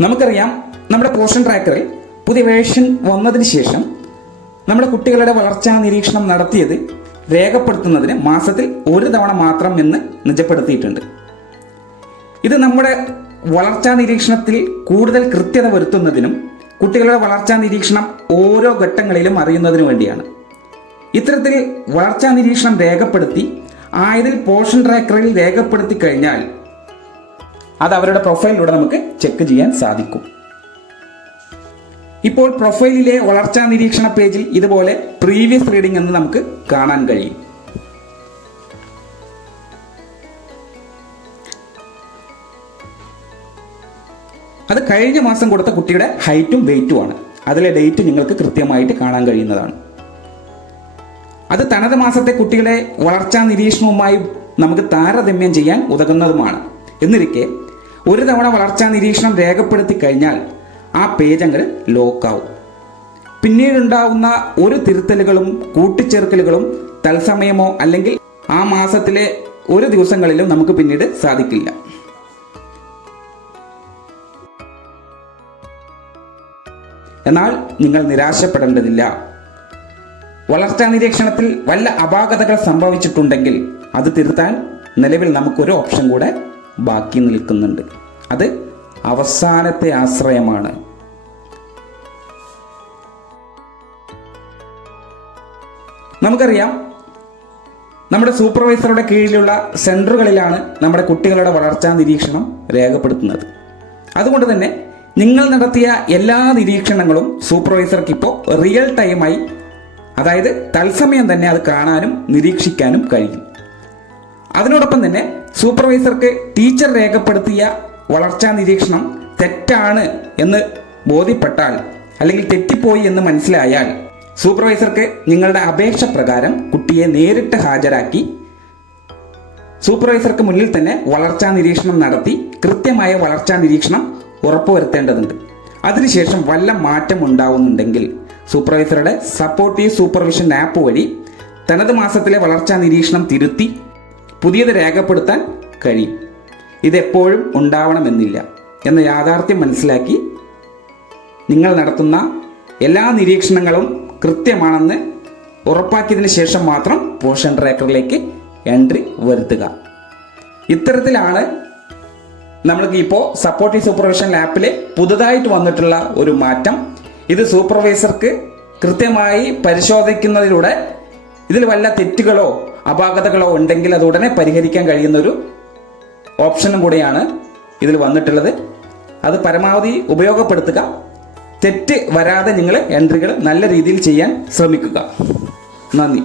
നമുക്കറിയാം നമ്മുടെ പോഷൻ ട്രാക്കറിൽ പുതിയ വേർഷൻ വന്നതിന് ശേഷം നമ്മുടെ കുട്ടികളുടെ വളർച്ചാ നിരീക്ഷണം നടത്തിയത് രേഖപ്പെടുത്തുന്നതിന് മാസത്തിൽ ഒരു തവണ മാത്രം എന്ന് നിജപ്പെടുത്തിയിട്ടുണ്ട്. ഇത് നമ്മുടെ വളർച്ചാ നിരീക്ഷണത്തിൽ കൂടുതൽ കൃത്യത വരുത്തുന്നതിനും കുട്ടികളുടെ വളർച്ചാ നിരീക്ഷണം ഓരോ ഘട്ടങ്ങളിലും അറിയുന്നതിനു വേണ്ടിയാണ്. ഇത്തരത്തിൽ വളർച്ചാ നിരീക്ഷണം രേഖപ്പെടുത്തി ആയതിൽ പോഷൻ ട്രാക്കറിൽ രേഖപ്പെടുത്തി കഴിഞ്ഞാൽ അത് അവരുടെ പ്രൊഫൈലിലൂടെ നമുക്ക് ചെക്ക് ചെയ്യാൻ സാധിക്കും. ഇപ്പോൾ പ്രൊഫൈലിലെ വളർച്ചാ നിരീക്ഷണ പേജിൽ ഇതുപോലെ പ്രീവിയസ് റീഡിംഗ് എന്ന് നമുക്ക് കാണാൻ കഴിയും. അത് കഴിഞ്ഞ മാസം കൊടുത്ത കുട്ടിയുടെ ഹൈറ്റും വെയിറ്റും ആണ്. അതിലെ ഡേറ്റ് നിങ്ങൾക്ക് കൃത്യമായിട്ട് കാണാൻ കഴിയുന്നതാണ്. അത് തനത് മാസത്തെ കുട്ടികളെ വളർച്ചാ നിരീക്ഷണവുമായി നമുക്ക് താരതമ്യം ചെയ്യാൻ ഉതകുന്നതുമാണ്. എന്നിരിക്കെ ഒരു തവണ വളർച്ചാ നിരീക്ഷണം രേഖപ്പെടുത്തി കഴിഞ്ഞാൽ ആ പേജങ്ങൾ ലോക്കാവും. പിന്നീടുണ്ടാവുന്ന ഒരു തിരുത്തലുകളും കൂട്ടിച്ചേർക്കലുകളും തത്സമയമോ അല്ലെങ്കിൽ ആ മാസത്തിലെ ഒരു ദിവസങ്ങളിലും നമുക്ക് പിന്നീട് സാധിക്കില്ല. എന്നാൽ നിങ്ങൾ നിരാശപ്പെടേണ്ടതില്ല. വളർച്ചാ നിരീക്ഷണത്തിൽ വല്ല അപാകതകൾ സംഭവിച്ചിട്ടുണ്ടെങ്കിൽ അത് തിരുത്താൻ നിലവിൽ നമുക്കൊരു ഓപ്ഷൻ കൂടെ ബാക്കി നിൽക്കുന്നുണ്ട്. അത് അവസാനത്തെ ആശ്രയമാണ്. നമുക്കറിയാം നമ്മുടെ സൂപ്പർവൈസറുടെ കീഴിലുള്ള സെന്ററുകളിലാണ് നമ്മുടെ കുട്ടികളുടെ വളർച്ചാ നിരീക്ഷണം രേഖപ്പെടുത്തുന്നത്. അതുകൊണ്ട് തന്നെ നിങ്ങൾ നടത്തിയ എല്ലാ നിരീക്ഷണങ്ങളും സൂപ്പർവൈസർക്ക് ഇപ്പോൾ റിയൽ ടൈമായി അതായത് തത്സമയം തന്നെ അത് കാണാനും നിരീക്ഷിക്കാനും കഴിയും. അതിനോടൊപ്പം തന്നെ സൂപ്പർവൈസർക്ക് ടീച്ചർ രേഖപ്പെടുത്തിയ വളർച്ചാ നിരീക്ഷണം തെറ്റാണ് എന്ന് ബോധ്യപ്പെട്ടാൽ അല്ലെങ്കിൽ തെറ്റിപ്പോയി എന്ന് മനസ്സിലായാൽ സൂപ്പർവൈസർക്ക് നിങ്ങളുടെ അപേക്ഷ പ്രകാരം കുട്ടിയെ നേരിട്ട് ഹാജരാക്കി സൂപ്പർവൈസർക്ക് മുന്നിൽ തന്നെ വളർച്ചാ നിരീക്ഷണം നടത്തി കൃത്യമായ വളർച്ചാ നിരീക്ഷണം ഉറപ്പുവരുത്തേണ്ടതുണ്ട്. അതിനുശേഷം വല്ല മാറ്റം ഉണ്ടാവുന്നുണ്ടെങ്കിൽ സൂപ്പർവൈസറുടെ സപ്പോർട്ടീവ് സൂപ്പർവിഷൻ ആപ്പ് വഴി തനത് മാസത്തിലെ വളർച്ചാ നിരീക്ഷണം തിരുത്തി പുതിയത് രേഖപ്പെടുത്താൻ കഴിയും. ഇതെപ്പോഴും ഉണ്ടാവണമെന്നില്ല എന്ന യാഥാർത്ഥ്യം മനസ്സിലാക്കി നിങ്ങൾ നടത്തുന്ന എല്ലാ നിരീക്ഷണങ്ങളും കൃത്യമാണെന്ന് ഉറപ്പാക്കിയതിന് ശേഷം മാത്രം പോഷൻ ട്രാക്കറിലേക്ക് എൻട്രി വരുത്തുക. ഇത്തരത്തിലാണ് നമ്മൾക്ക് ഇപ്പോൾ സപ്പോർട്ടീവ് സൂപ്പർവിഷൻ ആപ്പിൽ പുതുതായിട്ട് വന്നിട്ടുള്ള ഒരു മാറ്റം. ഇത് സൂപ്പർവൈസർക്ക് കൃത്യമായി പരിശോധിക്കുന്നതിലൂടെ ഇതിൽ വല്ല തെറ്റുകളോ അപാകതകളോ ഉണ്ടെങ്കിൽ അത് ഉടനെ പരിഹരിക്കാൻ കഴിയുന്ന ഒരു ഓപ്ഷനും കൂടെയാണ് ഇതിൽ വന്നിട്ടുള്ളത്. അത് പരമാവധി ഉപയോഗപ്പെടുത്തുക. തെറ്റ് വരാതെ നിങ്ങൾ എൻട്രികൾ നല്ല രീതിയിൽ ചെയ്യാൻ ശ്രമിക്കുക. നന്ദി.